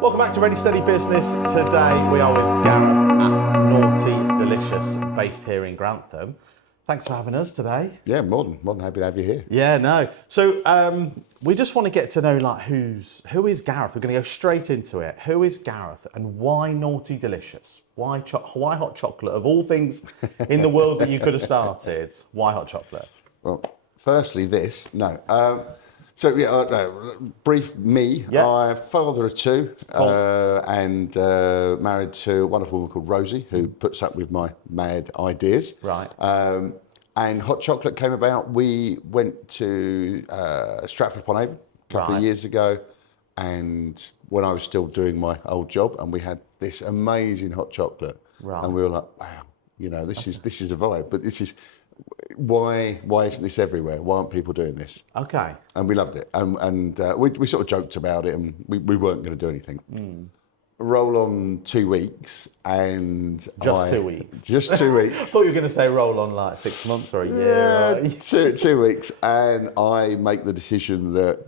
Welcome back to Ready Steady Business. Today we are with Gareth at Naughty Delicious, based here in Grantham. Thanks for having us today. Yeah, more than happy to have you here. Yeah, no. So we just want to get to know who is Gareth. We're going to go straight into it. Who is Gareth and why Naughty Delicious? Why hot chocolate? Of all things in the world that you could have started, why hot chocolate? Well, firstly, brief me. Yeah. I'm father of two, Cool. and married to a wonderful woman called Rosie, who puts up with my mad ideas. Right. And hot chocolate came about. We went to Stratford-upon-Avon a couple of years ago, and when I was still doing my old job, and we had this amazing hot chocolate, and we were like, wow, this is a vibe. But this is why isn't this everywhere? Why aren't people doing this? Okay. And we loved it, and we sort of joked about it, and we weren't going to do anything. Roll on 2 weeks, and Just 2 weeks. Just 2 weeks. I thought you were going to say roll on like 6 months or a year. Yeah, Right? 2 weeks, and I make the decision that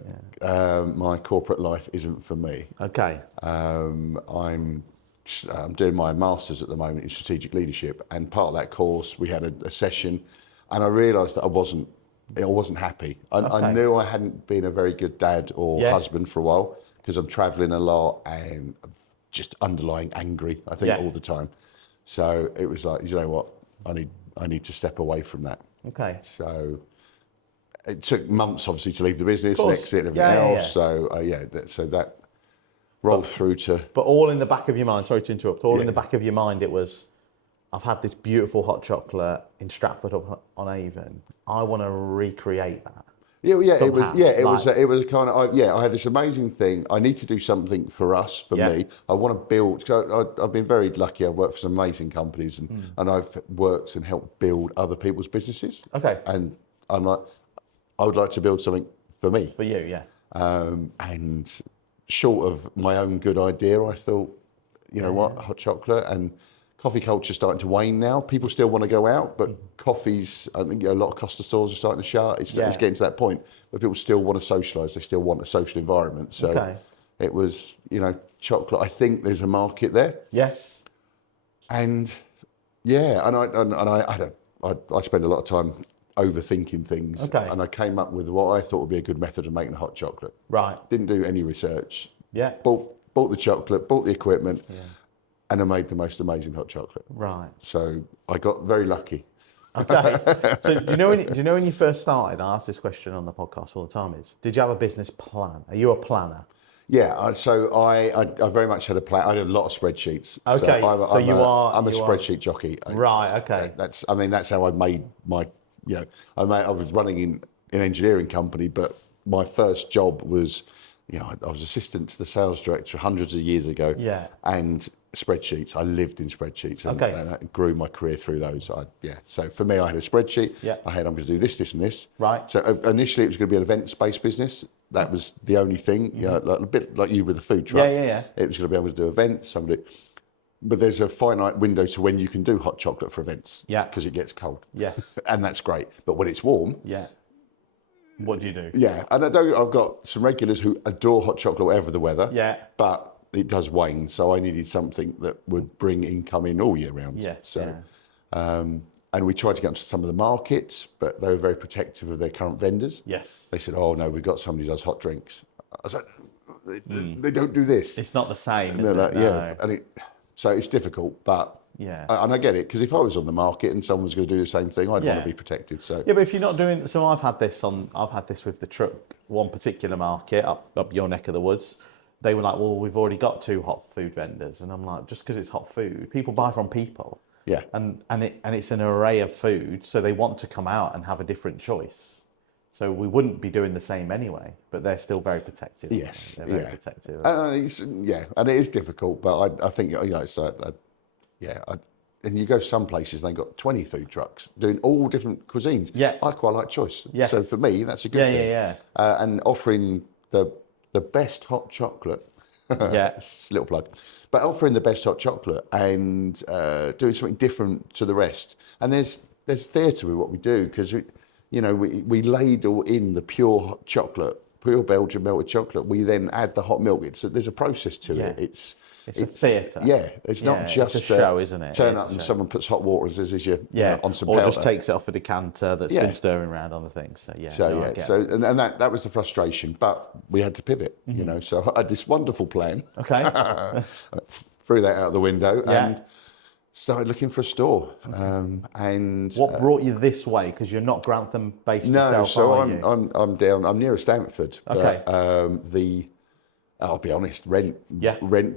my corporate life isn't for me. Okay. I'm doing my master's at the moment in strategic leadership, and part of that course we had a session, and I realised that I wasn't happy. I knew I hadn't been a very good dad or husband for a while because I'm travelling a lot and just underlying angry, I think, all the time. So it was like, you know what, I need to step away from that. Okay. So it took months, obviously, to leave the business and exit and everything else. Yeah. So that rolled through to... But all in the back of your mind, sorry to interrupt, in the back of your mind it was, I've had this beautiful hot chocolate in Stratford-upon-Avon. I want to recreate that. Somehow. It was kind of, I had this amazing thing. I need to do something for us, for me. I want to build, because I've been very lucky. I've worked for some amazing companies and I've worked and helped build other people's businesses. Okay. And I'm like, I would like to build something for me. For you, yeah. And short of my own good idea, I thought, you know what, hot chocolate and coffee culture is starting to wane now. People still want to go out, but coffees, I think a lot of Costa stores are starting to shut. It's getting to that point where people still want to socialise. They still want a social environment. So it was, chocolate. I think there's a market there. Yes. And I spend a lot of time overthinking things. Okay. And I came up with what I thought would be a good method of making a hot chocolate. Right. Didn't do any research. Yeah. Bought the chocolate, bought the equipment. Yeah. And I made the most amazing hot chocolate. Right. So I got very lucky. Okay. So do you know when you first started? I ask this question on the podcast all the time. Did you have a business plan? Are you a planner? Yeah. So I very much had a plan. I had a lot of spreadsheets. Okay. I'm a spreadsheet jockey. Right. Okay. That's how I made my. I was running in an engineering company, but my first job was, I was assistant to the sales director hundreds of years ago. Yeah. And spreadsheets. I lived in spreadsheets, and I grew my career through those. So for me, I had a spreadsheet. Yeah. I'm going to do this, this, and this. Right. So initially, it was going to be an events-based business. That was the only thing. Like, a bit like you with the food truck. Yeah. It was going to be able to do events. But there's a finite window to when you can do hot chocolate for events. Yeah. Because it gets cold. Yes. And that's great. But when it's warm. Yeah. What do you do? Yeah. And I've got some regulars who adore hot chocolate, whatever the weather. Yeah. But it does wane, so I needed something that would bring income in all year round. Yeah. So, and we tried to get into some of the markets, but they were very protective of their current vendors. Yes. They said, "Oh no, we've got somebody who does hot drinks." I was like, "They don't do this." It's not the same, is it? Yeah. And so it's difficult, but and I get it, because if I was on the market and someone was going to do the same thing, I'd want to be protected. So but if you're not doing, so I've had this with the truck, one particular market up your neck of the woods. They were like, well, we've already got 2 hot food vendors. And I'm like, just because it's hot food, people buy from people. Yeah. And it's an array of food, so they want to come out and have a different choice. So we wouldn't be doing the same anyway, but they're still very protective. Yes. They're very protective. And it is difficult, but I think, it's like, and you go some places, they've got 20 food trucks doing all different cuisines. Yeah. I quite like choice. Yes. So for me, that's a good thing. And offering the best hot chocolate. Little plug. But offering the best hot chocolate and doing something different to the rest. And there's theatre with what we do, because we ladle in the pure hot chocolate, pure Belgian melted chocolate. We then add the hot milk. There's a process to it. It's a theatre. Yeah, it's not just it's a show, isn't it? Turn up and someone puts hot water as you know, on some or powder. just takes it off a decanter that's been stirring around on the thing. So and that was the frustration, but we had to pivot, you know. So I had this wonderful plan. Okay. Threw that out the window and started looking for a store. And what brought you this way? Because you're not Grantham based yourself, so are you? I'm down. I'm near Stamford. Okay. But, I'll be honest, rent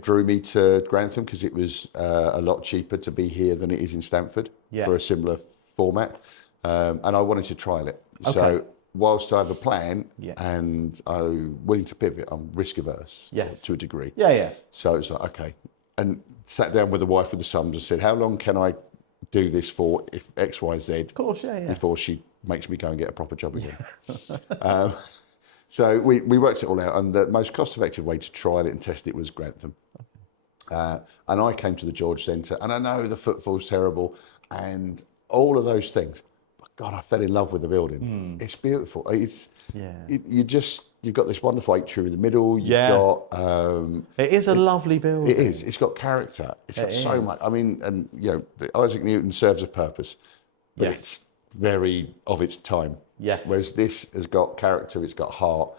drew me to Grantham because it was a lot cheaper to be here than it is in Stamford for a similar format. And I wanted to trial it. Okay. So whilst I have a plan and I'm willing to pivot, I'm risk averse to a degree. Yeah. So it's like, okay. And sat down with the wife with the sons and said, how long can I do this for if X, Y, Z? Of course, before she makes me go and get a proper job again. So we worked it all out, and the most cost-effective way to trial it and test it was Grantham. And I came to the George Centre, and I know the footfall's terrible, and all of those things. But God, I fell in love with the building. It's beautiful. You've got this wonderful atrium in the middle. You've got. It is a lovely building. It is. It's got character. It's got so much. I mean, and Isaac Newton serves a purpose, but it's very of its time. Yes. Whereas this has got character, it's got heart.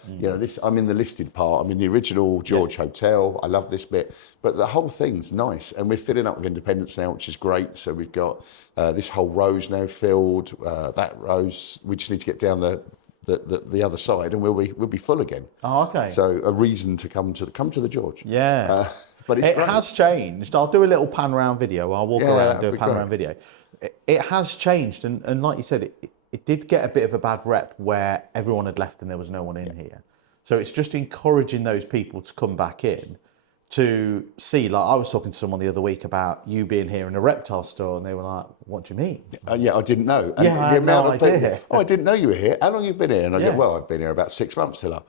I'm in the listed part. I'm in the original George Hotel. I love this bit, but the whole thing's nice, and we're filling up with independents now, which is great. So we've got this whole row's now filled. That row's, we just need to get down the other side, and we'll be full again. Oh, okay. So a reason to come to the George. Yeah. But it has changed. I'll do a little pan round video. I'll walk around and do a pan round video. It has changed, and like you said, it did get a bit of a bad rep where everyone had left and there was no one in here. So it's just encouraging those people to come back in to see. Like, I was talking to someone the other week about you being here in a reptile store, and they were like, "What do you mean?" I didn't know. And I had no idea. I didn't know you were here. How long have you been here? And I go, well, I've been here about 6 months. They're like,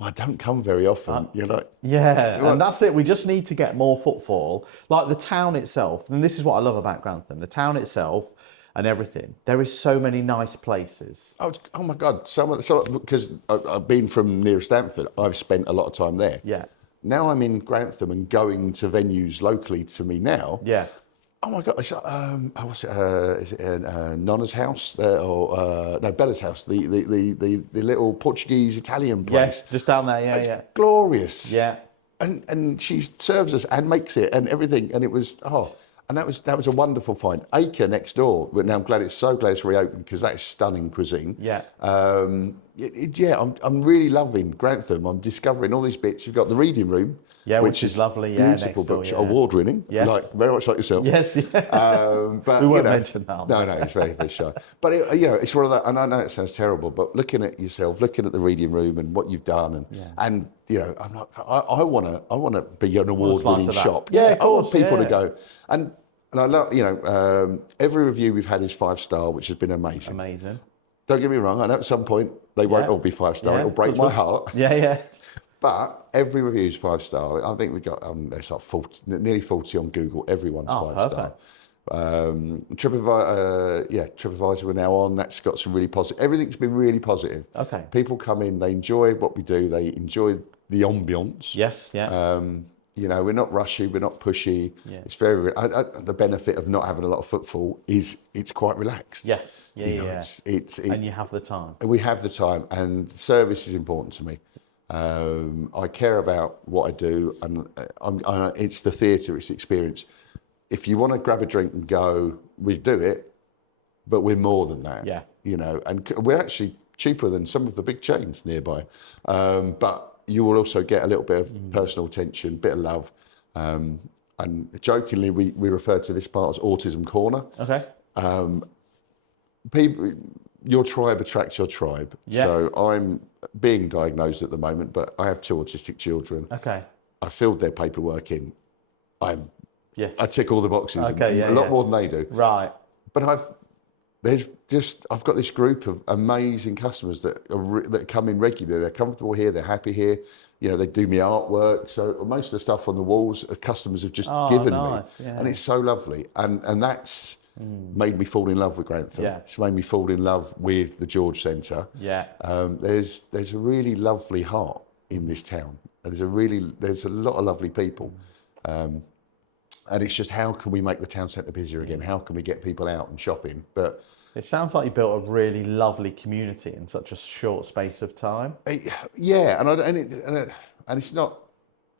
I don't come very often. You're like, and that's it. We just need to get more footfall. Like the town itself, and this is what I love about Grantham, the town itself and everything. There is so many nice places. Oh my God. Because I've been from near Stamford, I've spent a lot of time there. Yeah. Now I'm in Grantham and going to venues locally to me now. Yeah. Oh my God! What's it? Is it Nonna's house or no, Bella's house? The little Portuguese Italian place. Yes, just down there. Yeah, it's glorious. Yeah. And she serves us and makes it and everything, and it was and that was a wonderful find. Acre next door, but now I'm glad it's reopened because that is stunning cuisine. Yeah. I'm really loving Grantham. I'm discovering all these bits. You've got the reading room. Yeah, which is lovely. Yeah, beautiful book, award-winning. Yes, very much like yourself. Yes, but we won't mention that. No, it's very shy. But it's one of that. And I know it sounds terrible, but looking at yourself, looking at the reading room and what you've done, and I'm like, I want to be an award-winning shop. Yeah, of course, I want people to go and I love every review we've had is 5-star, which has been amazing. Amazing. Don't get me wrong. I know at some point they won't all be 5-star. It'll break my heart. Yeah. But every review is 5-star. I think we've got there's like nearly 40 on Google. Everyone's 5-star. TripAdvisor we're now on. That's got some really positive. Everything's been really positive. Okay. People come in, they enjoy what we do. They enjoy the ambience. Yes. Yeah. We're not rushy. We're not pushy. Yeah. It's very. The benefit of not having a lot of footfall is it's quite relaxed. Yes. Yeah. And you have the time. We have the time, and service is important to me. I care about what I do, and it's the theatre, it's the experience. If you want to grab a drink and go, we do it, but we're more than that. Yeah. And we're actually cheaper than some of the big chains nearby. But you will also get a little bit of personal attention, bit of love. And jokingly, we refer to this part as Autism Corner. Okay. People, your tribe attracts your tribe. Yeah. So I'm being diagnosed at the moment, but I have 2 autistic children. Okay. I filled their paperwork in. I tick all the boxes. Okay, a lot more than they do. Right. But I've got this group of amazing customers that come in regularly. They're comfortable here. They're happy here. They do me artwork. So most of the stuff on the walls, customers have just given me, and it's so lovely. And that's made me fall in love with Grantham. Yeah. It's made me fall in love with the George Centre. Yeah. There's a really lovely heart in this town. There's a lot of lovely people. And it's just, how can we make the town centre busier again? How can we get people out and shopping? But it sounds like you built a really lovely community in such a short space of time. Yeah, and it's not.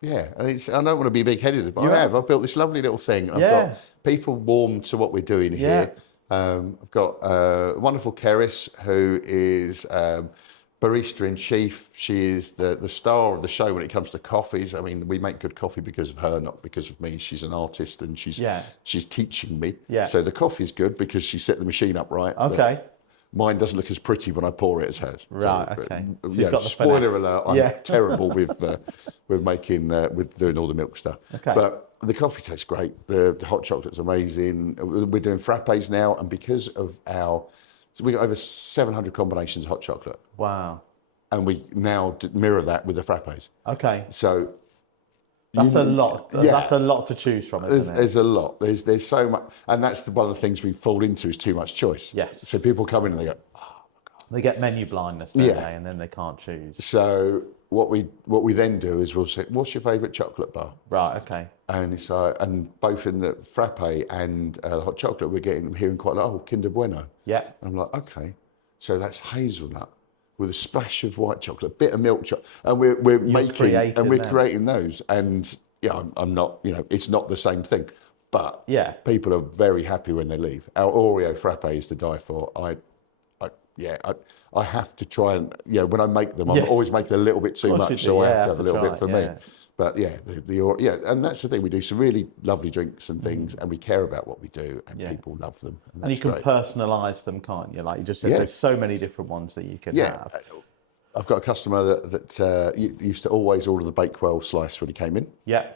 Yeah, and I don't want to be big-headed, but I've built this lovely little thing. And I've got people warm to what we're doing here. I've got a wonderful Gareth, who is barista in chief. She is the star of the show when it comes to coffees. I mean, we make good coffee because of her, not because of me. She's an artist and she's teaching me. Yeah. So the coffee's good because she set the machine up right. Okay. Mine doesn't look as pretty when I pour it as hers. Right. So, okay. She's got the spoiler finesse. Alert. I'm terrible with making with doing all the milk stuff. Okay. But the coffee tastes great. The hot chocolate's amazing. We're doing frappes now, and because of so we got over 700 combinations of hot chocolate. Wow. And we now mirror that with the frappes. Okay. So that's a lot. That's a lot to choose from, isn't it? There's a lot. There's so much, and that's one of the things we fall into is too much choice. Yes. So people come in and they go, oh my God. They get menu blindness, don't they? And then they can't choose. So what we then do is we'll say, what's your favourite chocolate bar? Right. Okay. And it's and both in the frappe and the hot chocolate, we're hearing quite a lot. Oh, Kinder Bueno. Yeah. And I'm like, okay, so that's hazelnut with a splash of white chocolate, bit of milk chocolate, and we're creating those. And I'm not, it's not the same thing, but people are very happy when they leave. Our Oreo frappe is to die for. I have to try and when I make them, I'm always making a little bit too much, so I have to have a little bit for me. But and that's the thing. We do some really lovely drinks and things, and we care about what we do, and people love them. And you can personalise them, can't you? Like you just said, there's so many different ones that you can have. I've got a customer that used to always order the Bakewell slice when he came in. Yeah.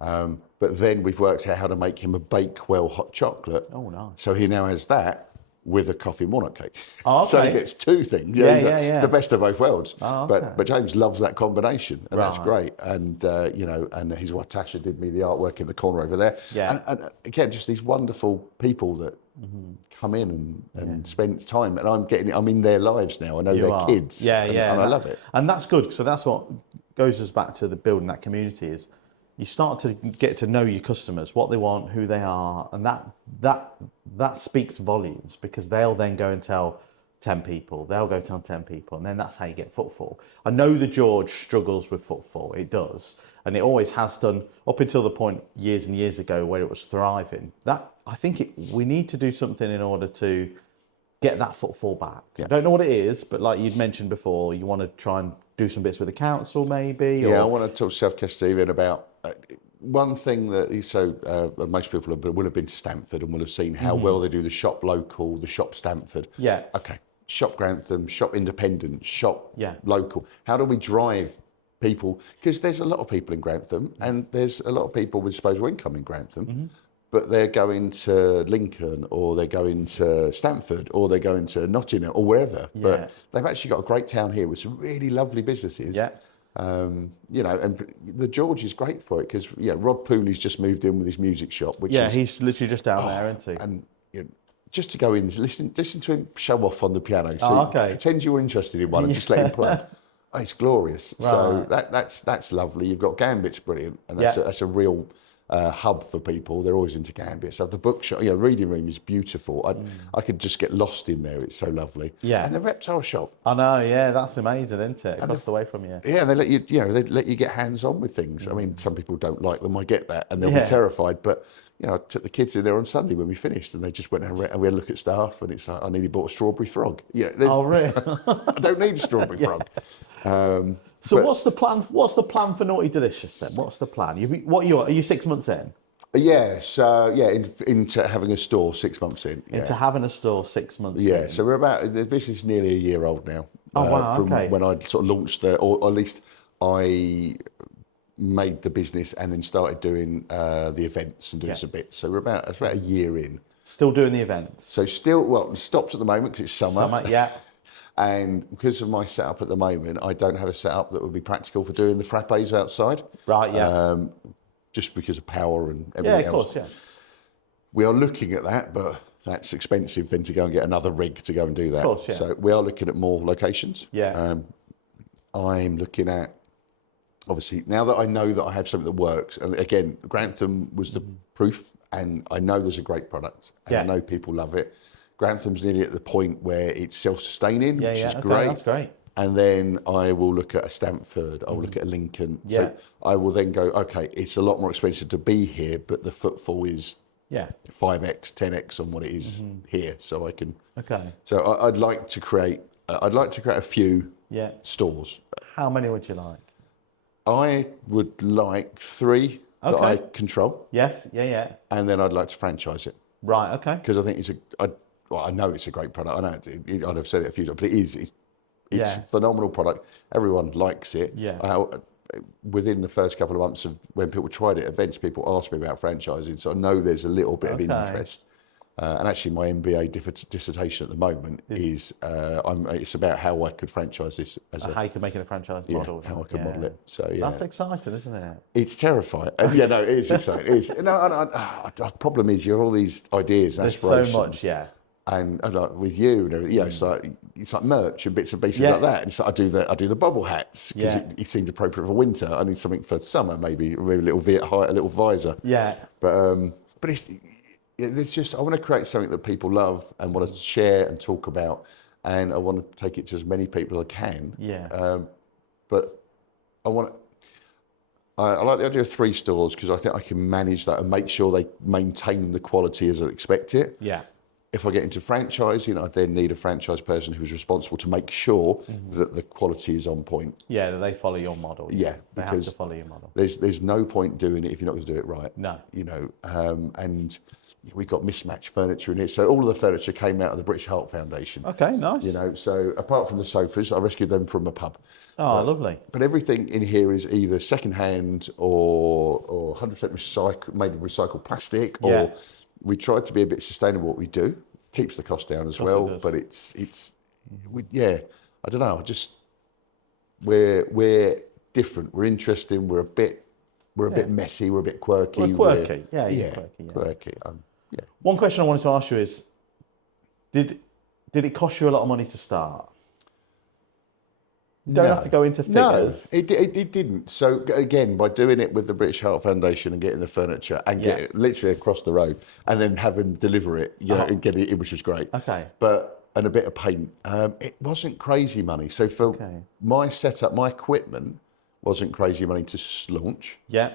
But then we've worked out how to make him a Bakewell hot chocolate. Oh, nice. So he now has that with a coffee and walnut cake. Oh, okay. So he gets two things. It's the best of both worlds. Oh, okay. But James loves that combination, and that's great. And and his wife Tasha did me the artwork in the corner over there. Yeah. And again, just these wonderful people that come in and spend time, and I'm in their lives now. I know their kids. And I love it. And that's good. So that's what goes us back to the building that community is. You start to get to know your customers, what they want, who they are, and that speaks volumes, because they'll then go and tell 10 people, they'll go tell 10 people, and then that's how you get footfall. I know the George struggles with footfall, it does, and it always has done up until the point years and years ago where it was thriving. I think we need to do something in order to get that footfall back. I don't know what it is, but like you'd mentioned before, you want to try and do some bits with the council maybe? I want to talk to South Stephen about one thing that most people will have been to Stamford and will have seen how well they do the shop local, the shop Stamford. Yeah. Okay. Shop Grantham, shop independent, shop local. How do we drive people? Because there's a lot of people in Grantham, and there's a lot of people with disposable income in Grantham, but they're going to Lincoln, or they're going to Stamford, or they're going to Nottingham, or wherever. Yeah. But they've actually got a great town here with some really lovely businesses. Yeah. And the George is great for it, because Rod Pooley's just moved in with his music shop, which he's literally just down there, isn't he? And just to go in, listen to him show off on the piano. So pretend you're interested in one and just let him play. Oh, it's glorious. Right. So that's lovely. You've got Gambit's brilliant, and that's a real hub for people. They're always into Gambit. So the bookshop, reading room is beautiful. I could just get lost in there. It's so lovely. Yeah. And the reptile shop. I know. Yeah, that's amazing, isn't it? Across the way from you. Yeah, and they let you. They let you get hands on with things. I mean, some people don't like them. I get that, and they'll be terrified. But I took the kids in there on Sunday when we finished, and they just went and we had a look at stuff. And it's like, I nearly bought a strawberry frog. Oh, really? I don't need a strawberry frog. So what's the plan? What's the plan for Naughty Delicious then? What's the plan? Are you 6 months in? Yes, into having a store 6 months in. Yeah. Into having a store 6 months in. Yeah, so the business is nearly a year old now. Oh wow! From when I sort of launched or at least I made the business and then started doing the events and doing some bits. So it's about a year in. Still doing the events. So stopped at the moment because it's summer. Summer, yeah. And because of my setup at the moment, I don't have a setup that would be practical for doing the frappes outside. Right, just because of power and everything else. Yeah, of course, yeah. We are looking at that, but that's expensive then to go and get another rig to go and do that. Of course, yeah. So we are looking at more locations. Yeah. I'm looking at, obviously, now that I know that I have something that works, and again, Grantham was the proof, and I know there's a great product, and I know people love it. Grantham's nearly at the point where it's self-sustaining, which is great. That's great. And then I will look at a Stamford, I will look at a Lincoln. So I will then go, okay, it's a lot more expensive to be here, but the footfall is 5x, 10x on what it is here. So I can. Okay. So I'd like to create a few stores. How many would you like? I would like 3 that I control. Yes. Yeah. And then I'd like to franchise it. Right. Okay. Because I think I know it's a great product. I know I'd have said it a few times, but it's a phenomenal product. Everyone likes it. Yeah. Within the first couple of months of when people tried it, events, people asked me about franchising. So I know there's a little bit of interest. And actually, my MBA dissertation at the moment is it's about how I could franchise this how you can make it a franchise model. How I can model it. So that's exciting, isn't it? It's terrifying. It is exciting. The problem is you have all these ideas, and aspirations. So much, And like with you and everything, it's like merch and bits and pieces like that. And so I do the bobble hats because it seemed appropriate for winter. I need something for summer, maybe a little height, a little visor. Yeah. But it's just I want to create something that people love and want to share and talk about, and I want to take it to as many people as I can. Yeah. But I like the idea of 3 stores because I think I can manage that and make sure they maintain the quality as I expect it. Yeah. If I get into franchising, I then need a franchise person who's responsible to make sure that the quality is on point. Yeah, that they follow your model. Yeah, they have to follow your model. There's no point doing it if you're not going to do it right. No. And we've got mismatched furniture in here. So all of the furniture came out of the British Heart Foundation. Okay, nice. So apart from the sofas, I rescued them from a pub. Oh, lovely. But everything in here is either second-hand or 100% made of recycled plastic or... We try to be a bit sustainable. What we do keeps the cost down as well, but I don't know. We're different. We're interesting. We're a bit messy. We're a bit quirky. We're quirky. Quirky. One question I wanted to ask you is, did it cost you a lot of money to start? You don't have to go into figures. No, it didn't. So again, by doing it with the British Heart Foundation and getting the furniture and get it literally across the road and then having them deliver it, and get it, which was great. Okay. And a bit of paint. It wasn't crazy money. So for my setup, my equipment wasn't crazy money to launch. Yeah.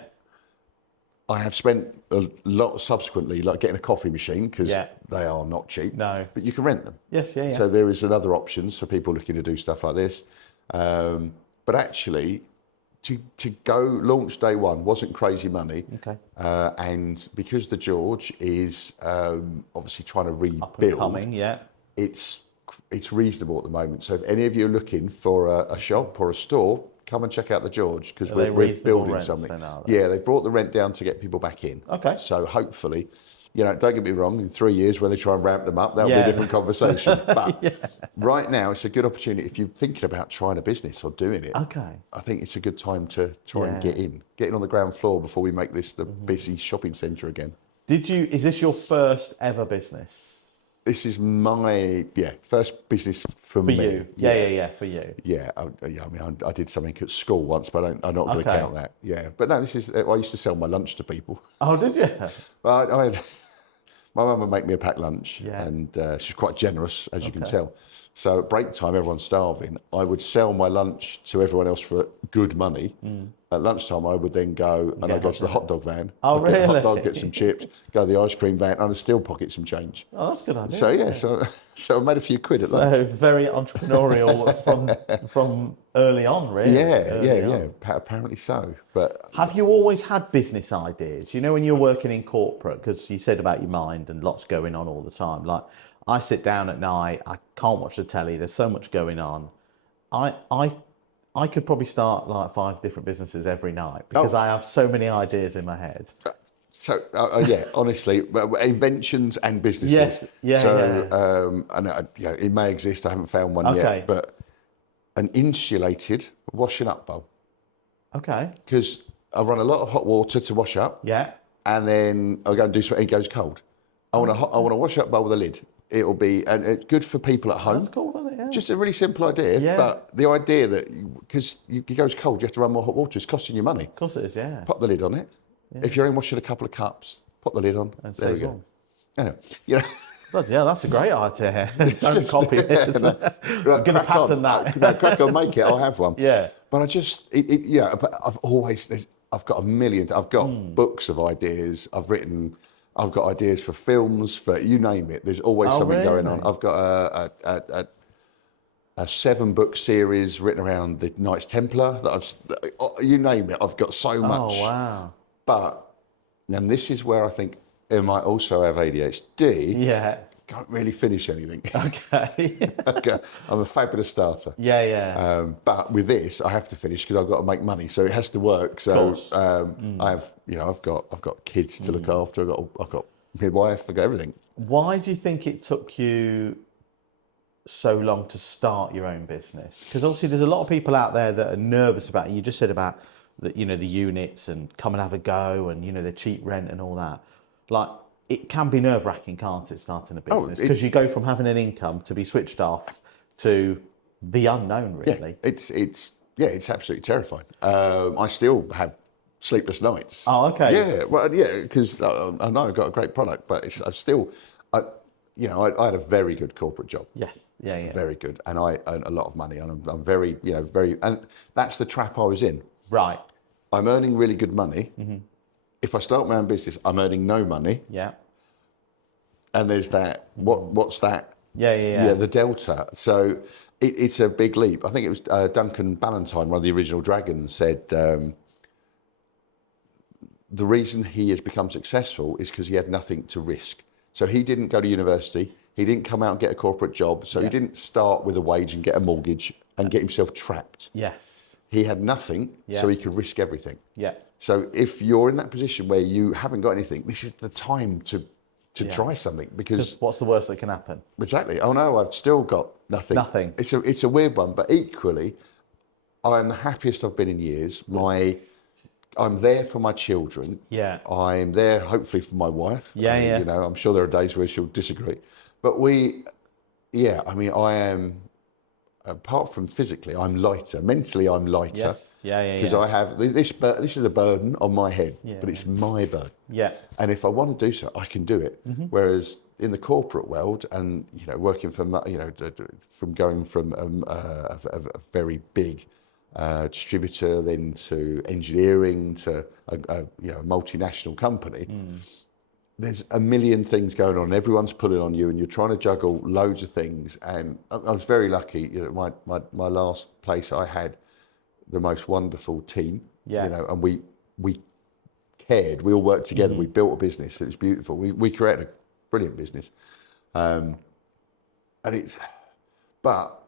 I have spent a lot subsequently, like getting a coffee machine because they are not cheap. No. But you can rent them. Yes. Yeah. So there is another option. So people looking to do stuff like this. But actually, to go launch day one wasn't crazy money. Okay. And because the George is obviously trying to rebuild, up and coming, it's reasonable at the moment. So if any of you are looking for a shop or a store, come and check out the George because we're building something. They brought the rent down to get people back in. Okay. So hopefully. Don't get me wrong, in 3 years when they try and ramp them up, that'll be a different conversation. But right now, it's a good opportunity. If you're thinking about trying a business or doing it, I think it's a good time to try and get in on the ground floor before we make this the busy shopping centre again. Is this your first ever business? This is my first business for me. You. For you. Yeah, I did something at school once, but I'm not going to count that. Yeah, but no, I used to sell my lunch to people. Oh, did you? My mum would make me a packed lunch, and she's quite generous, as you can tell. So at break time, everyone's starving. I would sell my lunch to everyone else for good money. At lunchtime, I would then go and I'd go to the hot dog van. Oh, really? Get a hot dog, get some chips, go to the ice cream van, and I'd still pocket some change. Oh, that's a good idea. So I made a few quid at that. So very entrepreneurial from early on, really. Yeah. Apparently so. But have you always had business ideas? When you're working in corporate, because you said about your mind and lots going on all the time. Like I sit down at night, I can't watch the telly. There's so much going on. I could probably start like 5 different businesses every night because I have so many ideas in my head. So honestly, inventions and businesses. Yes, it may exist. I haven't found one yet. But an insulated washing up bowl. Okay. Because I run a lot of hot water to wash up. Yeah. And then I go and do something. It goes cold. I want to wash up bowl with a lid. It'll be, and it's good for people at home. That's cool, isn't it? Yeah. Just a really simple idea. Yeah. But the idea that, because it goes cold, you have to run more hot water. It's costing you money. Of course it is, yeah. Pop the lid on it. Yeah. If you're in washing a couple of cups, pop the lid on. And there we go. on. Anyway, you know. Yeah, that's a great idea. Don't copy this. No, I'm going to pattern that. No, crack on, make it. I'll have one. Yeah. But I just, but I've got a million, I've got books of ideas. I've got ideas for films, for you name it. There's always something going on. I've got a 7-book series written around the Knights Templar you name it. I've got so much. Oh, wow. But, and this is where I think I might also have ADHD. Yeah. Can't really finish anything. Okay. Okay. I'm a fabulous starter. Yeah, yeah. But with this, I have to finish because I've got to make money, so it has to work. So I have, I've got kids to look after. I've got my wife. I've got everything. Why do you think it took you so long to start your own business? Because obviously, there's a lot of people out there that are nervous about it. You just said about the units and come and have a go, and the cheap rent and all that. Like, it can be nerve-wracking, can't it, starting a business? Because you go from having an income to be switched off to the unknown, really. Yeah, it's absolutely terrifying. I still have sleepless nights. Oh, okay. Yeah, well, yeah, because I know I've got a great product, but I had a very good corporate job. Yes, yeah. Very good, and I earn a lot of money, and I'm very, and that's the trap I was in. Right. I'm earning really good money. Mm-hmm. If I start my own business, I'm earning no money. Yeah. And there's that, what's that? Yeah, the delta. So it's a big leap. I think it was Duncan Ballantyne, one of the original Dragons, said the reason he has become successful is because he had nothing to risk. So he didn't go to university. He didn't come out and get a corporate job. So he didn't start with a wage and get a mortgage and get himself trapped. Yes. He had nothing, so he could risk everything. Yeah. So if you're in that position where you haven't got anything, this is the time to try something, because what's the worst that can happen? Exactly. Oh no, I've still got nothing. Nothing. It's a weird one, but equally, I'm the happiest I've been in years. I'm there for my children. Yeah. I'm there hopefully for my wife. Yeah. I'm sure there are days where she'll disagree, but I am. Apart from physically, I'm lighter. Mentally, I'm lighter. Yes. Yeah. Because I have this. This is a burden on my head, but it's my burden. Yeah. And if I want to do so, I can do it. Mm-hmm. Whereas in the corporate world, and working from going from a very big distributor, then to engineering, to a multinational company. There's a million things going on. Everyone's pulling on you, and you're trying to juggle loads of things. And I was very lucky. My last place, I had the most wonderful team. Yeah. And we cared. We all worked together. Mm-hmm. We built a business. It was beautiful. We created a brilliant business. But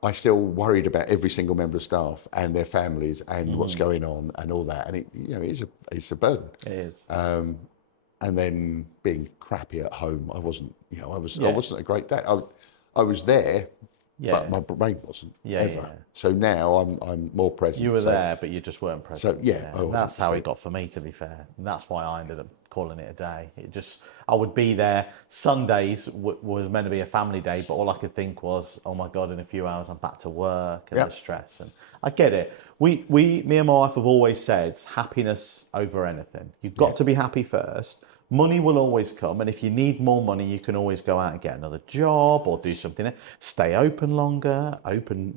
I still worried about every single member of staff and their families and what's going on and all that. And it's a burden. It is. And then being crappy at home, I wasn't a great dad. I was there, but my brain wasn't ever. Yeah. So now I'm more present. You were there, but you just weren't present. So that's how it got for me, to be fair. And that's why I ended up calling it a day. I would be there. Sundays was meant to be a family day, but all I could think was, oh my God, in a few hours I'm back to work and the stress. And I get it. Me and my wife have always said happiness over anything. You've got to be happy first. Money will always come, and if you need more money, you can always go out and get another job or do something. Stay open longer. Do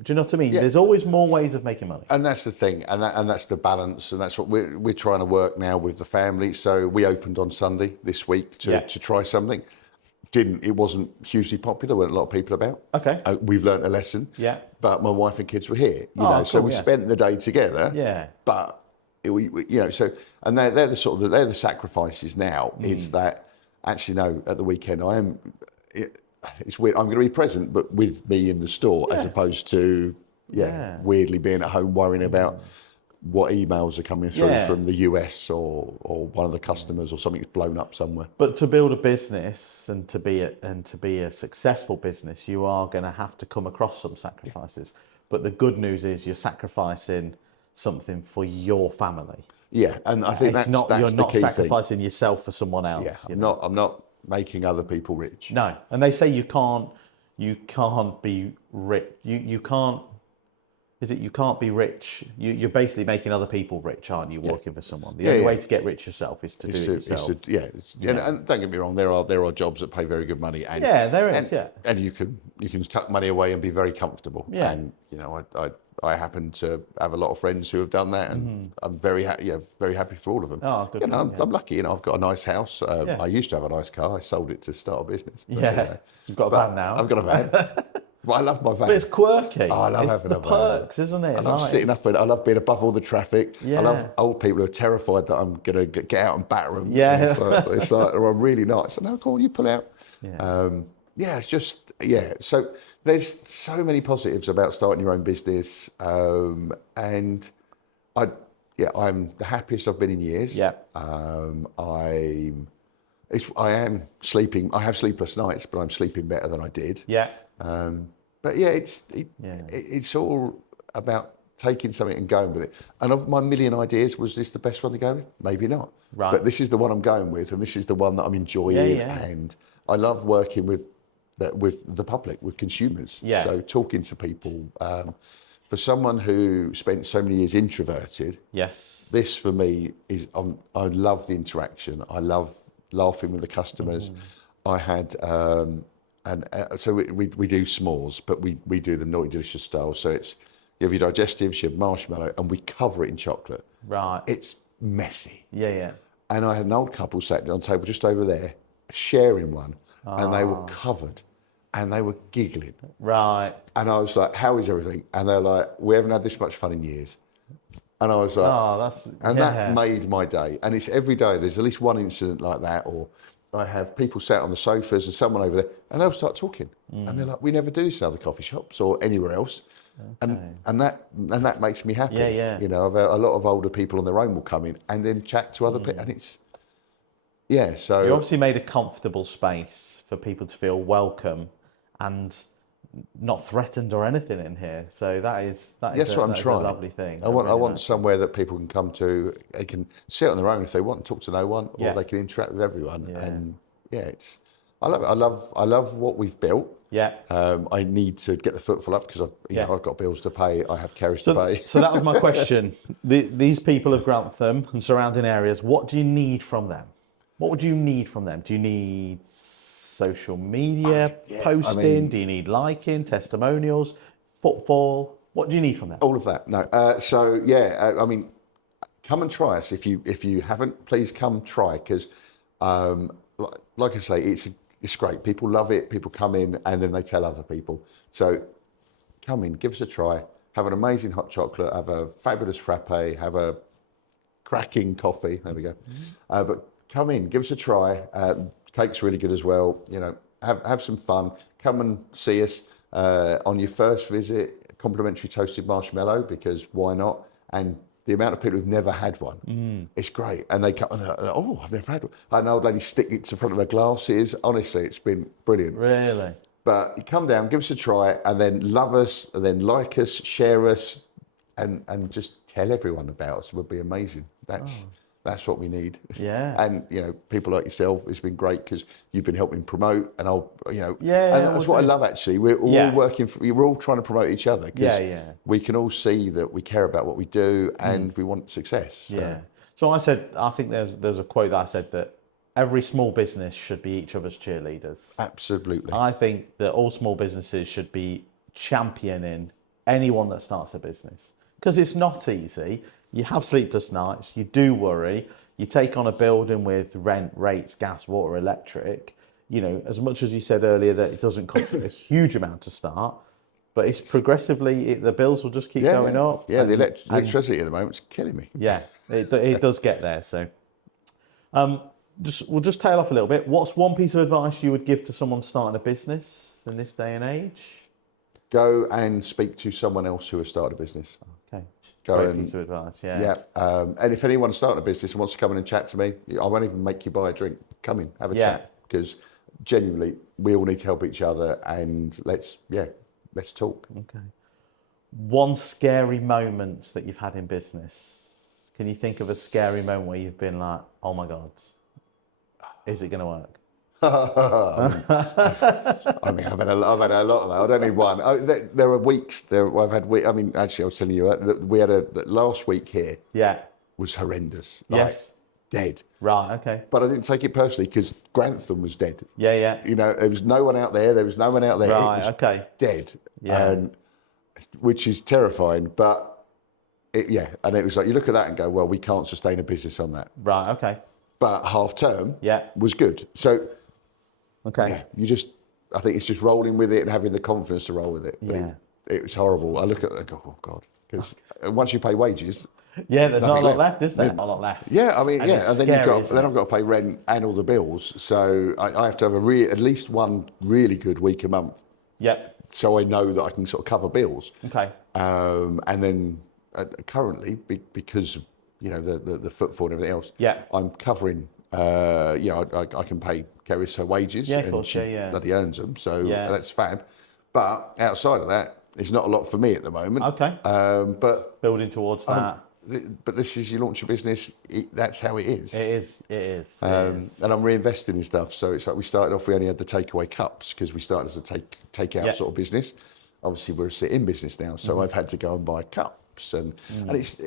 you know what I mean? Yeah. There's always more ways of making money. And that's the thing, and that's the balance, and that's what we're trying to work now with the family. So we opened on Sunday this week to try something. It wasn't hugely popular. There weren't a lot of people about. Okay. We've learnt a lesson. Yeah. But my wife and kids were here. So we spent the day together. Yeah. But. And they're the sacrifices now. It's that actually no, at the weekend it's weird. I'm going to be present, but with me in the store, as opposed to weirdly being at home worrying about what emails are coming through from the US or one of the customers or something's blown up somewhere. But to build a business and to be a successful business, you are going to have to come across some sacrifices. But the good news is you're sacrificing something for your family. Yeah, and I think that's you're the not key sacrificing thing. yourself for someone else. Yeah, I'm not making other people rich. No, and they say you can't be rich. You can't. Is it you can't be rich? You're basically making other people rich, aren't you? Working for someone. The only way to get rich yourself is to do it yourself. And don't get me wrong, there are jobs that pay very good money. And, there is. And you can tuck money away and be very comfortable. Yeah. And I happen to have a lot of friends who have done that, and I'm very happy. Yeah, very happy for all of them. Oh, good. I'm lucky. I've got a nice house. I used to have a nice car. I sold it to start a business. But, you've got a van now. I've got a van. But I love my van. But it's quirky. Oh, I love having a van. It's the perks, isn't it? I love sitting up, and I love being above all the traffic. Yeah. I love old people who are terrified that I'm going to get out and batter them. Yeah. And it's like, I'm really nice. So no, go on, you pull out. Yeah. It's just, So there's so many positives about starting your own business. And I'm the happiest I've been in years. Yeah. I am sleeping. I have sleepless nights, but I'm sleeping better than I did. Yeah. But it's all about taking something and going with it. And of my million ideas, was this the best one to go with? Maybe not. Right. But this is the one I'm going with, and this is the one that I'm enjoying. And I love working with the public, with consumers. Yeah. So talking to people. For someone who spent so many years introverted, yes, this for me is, I love the interaction. I love laughing with the customers. I had, so we do s'mores, but we do the naughty delicious style. So you have your digestives, your marshmallow, and we cover it in chocolate. Right. It's messy. Yeah. And I had an old couple sat on the table just over there, sharing one, and they were covered, and they were giggling. Right. And I was like, "How is everything?" And they're like, "We haven't had this much fun in years." And I was like, that made my day. And it's every day. There's at least one incident like that, or I have people sat on the sofas and someone over there, and they'll start talking, and they're like, "We never do this in other coffee shops or anywhere else," and that makes me happy. Yeah. A lot of older people on their own will come in and then chat to other people, and it's So you obviously made a comfortable space for people to feel welcome and not threatened or anything in here. So that's what I'm trying. A lovely thing. I want somewhere that people can come to. They can sit on their own if they want, talk to no one, or they can interact with everyone. Yeah. And I love it. I love what we've built. Yeah. I need to get the footfall up because I've got bills to pay. I have carers to pay. So that was my question. These people of Grantham and surrounding areas, what do you need from them? What would you need from them? Do you need social media posting? Do you need liking, testimonials, footfall? What do you need from them? All of that. No. Come and try us. If you haven't, please come try, because like I say, it's great. People love it. People come in and then they tell other people. So come in, give us a try. Have an amazing hot chocolate. Have a fabulous frappe. Have a cracking coffee. There we go. But come in, give us a try. Cake's really good as well. Have some fun. Come and see us on your first visit. Complimentary toasted marshmallow, because why not? And the amount of people who've never had one, it's great. And they come and they're like, "Oh, I've never had one." I had an old lady stick it to the front of her glasses. Honestly, it's been brilliant. Really? But you come down, give us a try, and then love us, and then like us, share us, and just tell everyone about us. It would be amazing. That's what we need. Yeah. And people like yourself, it's been great because you've been helping promote, and and that's what I love. Actually, we're all working. We're all trying to promote each other. We can all see that we care about what we do, and we want success. So. Yeah. So I think there's a quote that I said that every small business should be each other's cheerleaders. Absolutely. I think that all small businesses should be championing anyone that starts a business, because it's not easy. You have sleepless nights, you do worry, you take on a building with rent, rates, gas, water, electric. As much as you said earlier that it doesn't cost a huge amount to start, but it's progressively, the bills will just keep going up. Yeah, the electricity at the moment is killing me. Yeah, it does get there. So we'll just tail off a little bit. What's one piece of advice you would give to someone starting a business in this day and age? Go and speak to someone else who has started a business. Okay. Great piece of advice, yeah. And if anyone starting a business and wants to come in and chat to me, I won't even make you buy a drink. Come in, have a chat, because genuinely, we all need to help each other, and let's talk. Okay. One scary moment that you've had in business. Can you think of a scary moment where you've been like, "Oh my God, is it going to work?" I mean, I've had a lot of that. I don't need one. There are weeks there. I've had. I mean, actually, I was telling you that we had that last week here. Yeah. Was horrendous. Yes. Dead. Right. Okay. But I didn't take it personally because Grantham was dead. Yeah. Yeah. You know, there was no one out there. There was no one out there. Right. It was okay. Dead. Yeah. And, which is terrifying. But and it was like you look at that and go, well, we can't sustain a business on that. Right. Okay. But half term. Yeah. Was good. So. Okay. Yeah, I think it's just rolling with it and having the confidence to roll with it. But it was horrible. I look at it and go, oh God, because once you pay wages. Yeah, there's not a lot left, is there? Not a lot left. Yeah, I mean, and then scary, I've got to pay rent and all the bills. So I have to have at least one really good week a month. Yeah. So I know that I can sort of cover bills. Okay. And then currently, because the footfall and everything else. Yeah. I'm covering. I can pay Gareth her wages. Yeah, of course. She bloody earns them, so that's fab. But outside of that, it's not a lot for me at the moment. Okay. But building towards that. But this is you launch your business. That's how it is. It is. And I'm reinvesting in stuff. So it's like we started off. We only had the takeaway cups because we started as a take out sort of business. Obviously, we're a sit-in business now, so I've had to go and buy cups, and it's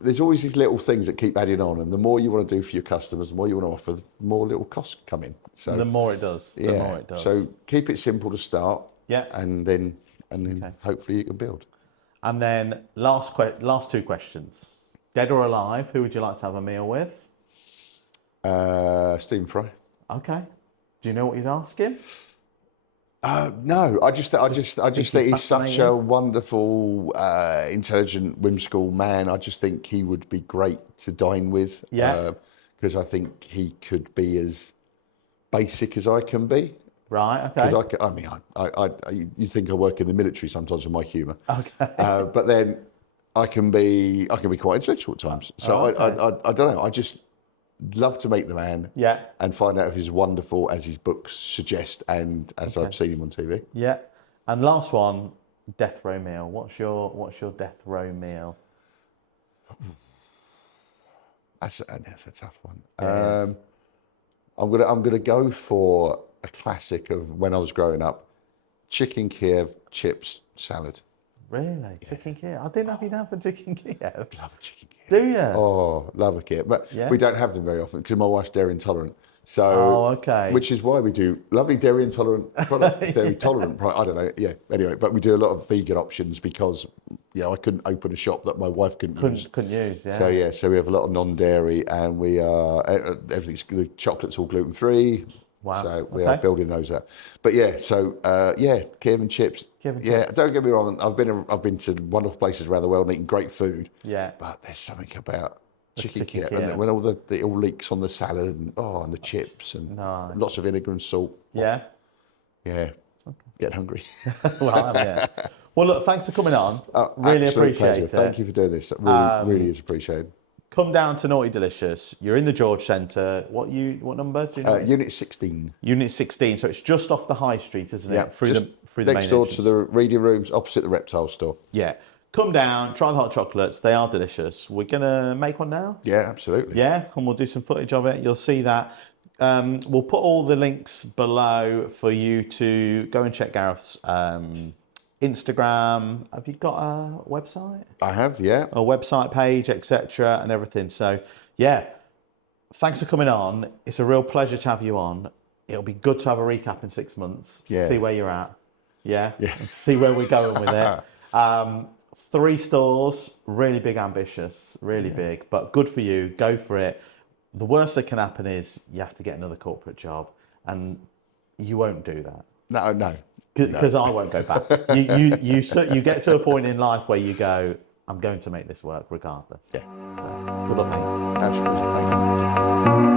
there's always these little things that keep adding on, and the more you want to do for your customers, the more you want to offer, the more little costs come in. So the more it does. The more it does. So keep it simple to start. Yeah. And then hopefully you can build. And then last two questions. Dead or alive, who would you like to have a meal with? Stephen Fry. Okay. Do you know what you'd ask him? No, I just think he's such a wonderful, intelligent, whimsical man. I just think he would be great to dine with. Yeah. Because I think he could be as basic as I can be. Right. Okay. You think I work in the military sometimes with my humour. Okay. But then I can be quite intellectual at times. So I don't know. I just love to meet the man. Yeah. And find out if he's wonderful as his books suggest and as I've seen him on TV. Yeah. And last one, death row meal. What's your death row meal? That's a tough one. I'm gonna go for a classic of when I was growing up: chicken Kiev, chips, salad. Really? Yeah. Chicken Kiev? I didn't have you down for chicken Kiev. Love a chicken Kiev. Do you? Oh, love a Kiev. But we don't have them very often because my wife's dairy intolerant. So, which is why we do lovely dairy intolerant product, dairy tolerant product. I don't know. Yeah. Anyway, but we do a lot of vegan options because I couldn't open a shop that my wife couldn't use. Couldn't use. Yeah. So we have a lot of non-dairy, and we are everything's the chocolate's all gluten free. Wow. So we are building those out. But Kiev and chips. Chips. Don't get me wrong. I've been to wonderful places around the world and eaten great food. Yeah. But there's something about chicken Kiev, and when it all leaks on the salad and the chips and lots of vinegar and salt. Yeah. Yeah. Get hungry. Well, look, thanks for coming on. Really appreciate it. Thank you for doing this. It really is appreciated. Come down to Naughty Delicious. You're in the George Centre. What number do you know? Unit 16. Unit 16. So it's just off the high street, isn't it? Yeah, through the main next door entrance. to the reading rooms, opposite the reptile store. Yeah. Come down, try the hot chocolates. They are delicious. We're gonna make one now. Yeah, absolutely. Yeah, and we'll do some footage of it. You'll see that. We'll put all the links below for you to go and check Gareth's Instagram. Have you got a website? I have, yeah. A website page, etc., and everything. So, yeah, thanks for coming on. It's a real pleasure to have you on. It'll be good to have a recap in 6 months. Yeah. See where you're at. Yeah. And see where we're going with it. 3 stores, really big, ambitious, really big, but good for you. Go for it. The worst that can happen is you have to get another corporate job, and you won't do that. No. Because I won't go back. You get to a point in life where you go, I'm going to make this work regardless. Yeah. So good luck, mate. Absolutely. Thank you.